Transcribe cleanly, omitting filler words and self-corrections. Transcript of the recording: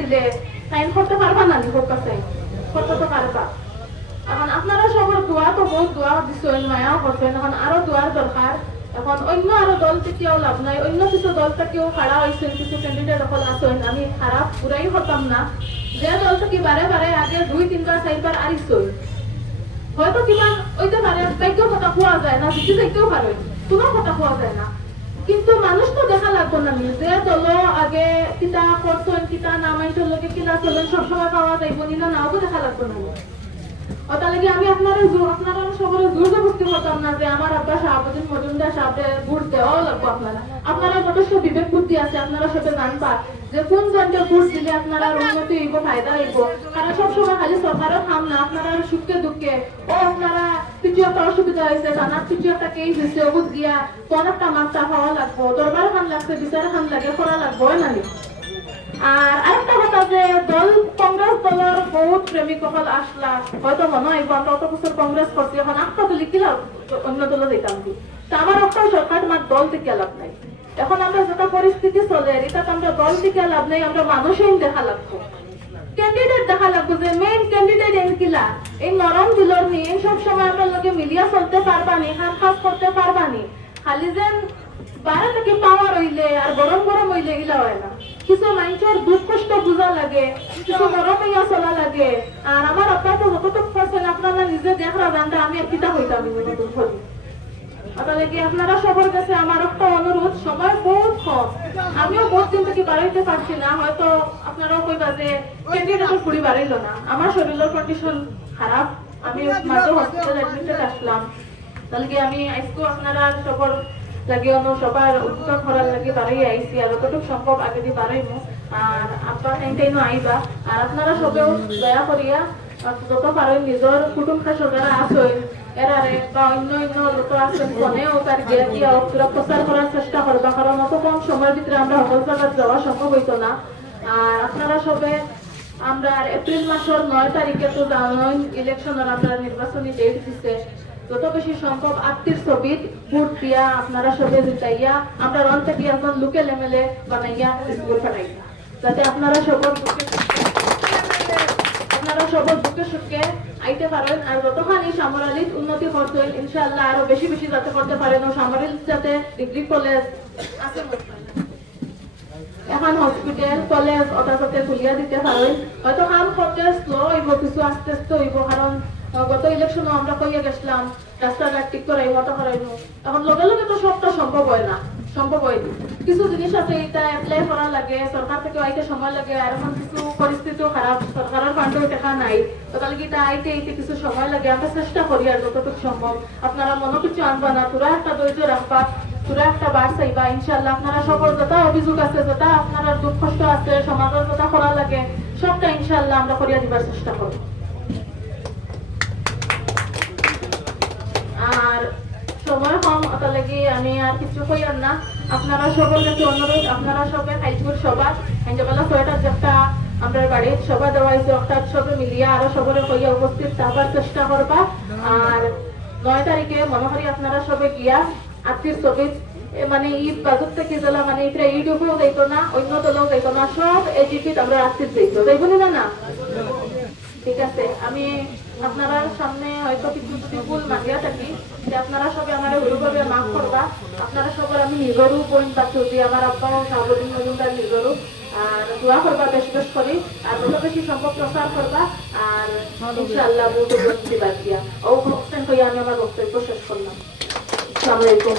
দিলে সাইন করতে পারবা না নি হোক আছে করতে তো পারবা। এখন আপনারা সবার দোয়া তো বহুত দোয়া দিচ্ছেন, মায়াও করছেন, এখন আরো দোয়ার দরকার। এখন অন্য আরো দল থেকেও লাভ নাই, অন্য কিছু দল থেকেও খাড়া হয়েছেন, কিছু ক্যান্ডিডেট এখন আছেন, আমি খারাপ পুরাই হতাম না। যে দল থেকে বারে বারে আগে 2-3 বার 4 বার আরিছেন, হয়তো কিমান ওইতে পারে ভাগ্য কথা কোয়া যায় না, জিতে যাইতেও পারে, কোনো কথা কোয়া যায় না। কিন্তু মানুষ তো দেখা লাগবে না, যে দল আগে কিতা করছেন কিতা নামাইছেন লোকে কিনা চলেন সবসময় পাওয়া যাইব না, নাও তো দেখা লাগবে না। ওটা লাগি আমি আপনারা সবার জোর জবরদস্তি করতাম না যে আমার আব্বা শাহাবুদ্দিন মজুমদার সাহেবের ভোট দেওয়াও লাগবে। আপনারা যথেষ্ট বিবেক বুদ্ধি আছে, আপনারা সাথে জানবা যে কোন জনকে ভোট দিলে আপনারা উন্নতি হইব, ফায়দা হইব। কারণ সবসময় খালি সরকারের কাম না, আপনারা সুখে দুঃখে ও আপনারা কিছু একটা অসুবিধা হয়েছে, জানার কিছু একটা কেস হয়েছে, ওগুত গিয়া কোন একটা মাত্রা হওয়া লাগবো, দরবার খান লাগছে, বিচার খান লাগে, করা লাগবো না। আর আরেকটা কথা যে দল কংগ্রেস দলের বহুত প্রেমিক সকল আসলা, হয়তো মনে হয় আমরা অত বছর কংগ্রেস করছি, এখন একটা দল কিলা অন্য দলে যেতাম কি, তা আমার একটা সরকার আমার দল থেকে লাভ নাই। এখন আমরা যেটা পরিস্থিতি চলে এটা আমরা দল থেকে লাভ নাই, আমরা মানুষই দেখা লাগবো, ক্যান্ডিডেট দেখা লাগবো যে মেইন ক্যান্ডিডেট এন কিলা এই নরম দিলর নিয়ে সবসময় আমরা লোকে মিলিয়া চলতে পারবানি, হাত কাজ করতে পারবানি। খালি যেন বারে থেকে পাওয়ার হইলে আর গরম গরম হইলে এগুলা হয় না, কিছু মানুষের দুঃখ কষ্ট বোঝা লাগে, কিছু নরম হইয়া চলা লাগে। আর আমার আপনার তো যতটুকু পারছেন আপনারা নিজে দেখরা জানতে আমি একটিটা হইতাম আপনারা সবার কাছে আমার একটা অনুরোধ, সময় বহুত কম, আমিও বহুত দিন থেকে বাড়াইতে পারছি না, হয়তো আপনারাও কইবা যে ক্যান্ডিডেটের পুরি বাড়াইল না, আমার শরীরের কন্ডিশন খারাপ, আমি মাঝে হসপিটাল অ্যাডমিটেড আসলাম, তাহলে আমি আজকেও আপনারা সবার লাগে সবার উদ্যোগ করার লাগে বাড়াই আইসি, আর যতটুকু সম্ভব আগে দিয়ে বাড়াইবো। আর আপনার টাইমটাইনও আইবা, আর আপনারা সবেও দয়া করিয়া যত পারেন নিজের কুটুম খাস যারা আসেন এরারে বা অন্য অন্য লোক আছেন ফোনেও তার গিয়া গিয়া পুরো প্রচার করার চেষ্টা করবা, কারণ অত কম সময়ের ভিতরে আমরা সকল জায়গায় যাওয়া সম্ভব হইতো না। আর আপনারা সবে আমরা এপ্রিল মাসের 9 তারিখে তো জানেন ইলেকশনের আপনারা নির্বাচনী ডেট দিচ্ছে, যত বেশি সম্ভব আত্মীর ছবি ভোট দিয়া আপনারা সবে জিতাইয়া আমরা রন থেকে এখন লুকে লেমেলে বানাইয়া স্কুল পাঠাইবা, যাতে আপনারা সবার বুকে সুখে আইতে পারেন। আর যতখানি সামরালিত উন্নতি করতে ইনশাআল্লাহ আরো বেশি বেশি যাতে করতে পারেন, ও সামরালিত যাতে ডিগ্রি কলেজ আছে এখন হসপিটাল কলেজ ওটা যাতে খুলিয়া দিতে পারেন। হয়তো কাম করতে স্লো হইব, কিছু আস্তে আস্তে হইব, কারণ গত ইলেকশনও আমরা কইয়া গেছিলাম রাস্তাঘাট ঠিক করাইব ওটা করাইব, এখন লগে লগে তো সবটা সম্ভব হয় না, সম্ভব হয় কিছু জিনিস আছে এটা এপ্লাই করা লাগে, সরকার থেকে আইতে সময় লাগে, আর এখন কিছু পরিস্থিতিও খারাপ, সরকারের ফান্ডও দেখা নাই, তাহলে এটা আইতে আইতে কিছু সময় লাগে। আমরা চেষ্টা করি আর যতটুকু সম্ভব আপনারা মনে কিছু আনবা না, পুরা একটা ধৈর্য রাখবা, পুরা একটা বার চাইবা, ইনশাল্লাহ আপনারা সকল যত অভিযোগ আছে, যত আপনারা দুঃখ কষ্ট আছে, সমাজের যত করা লাগে সবটা ইনশাল্লাহ আমরা করিয়া দিবার চেষ্টা করব। আর সময় কম ওটা লাগি আমি আর কিছু কইয়ার না, আপনারা সবার কাছে অনুরোধ, আপনারা সবাই হাইস্কুল সবার সন্ধ্যাবেলা 6টার একটা আমরা বাড়ির সভা দেওয়া হয়েছে, অর্থাৎ সবে মিলিয়া আরো সবারে কইয়া উপস্থিত থাকার চেষ্টা করবা। আর 9 তারিখে মনে করি আপনারা সবে গিয়া আত্মীয় ছবি মানে ঈদ বাজার থেকে জেলা মানে এটা ইউটিউবেও যাইতো না, অন্য দলেও যাইতো না, সব এজিপিত আমরা আত্মীয় যাইতো, যাইব না? ঠিক আছে, আমি আপনারা সামনে হয়তো কিছু যদি ভুল মাগিয়া থাকি যে আপনারা সবাই আমার ওইভাবে মাফ করবা। আপনারা সবার আমি নিজেরও পয়েন্ট পাচ্ছি যে আমার আব্বাও শাহাবুদ্দিন মজুমদার নিজেরও, আর দোয়া করবা বেশি বেশ করি, আর যত বেশি সম্ভব প্রচার করবা, আর ইনশাআল্লাহ বহুত বাদ দিয়া ও হোসেন কইয়া আমি আমার বক্তব্য শেষ করলাম। আসসালামু আলাইকুম।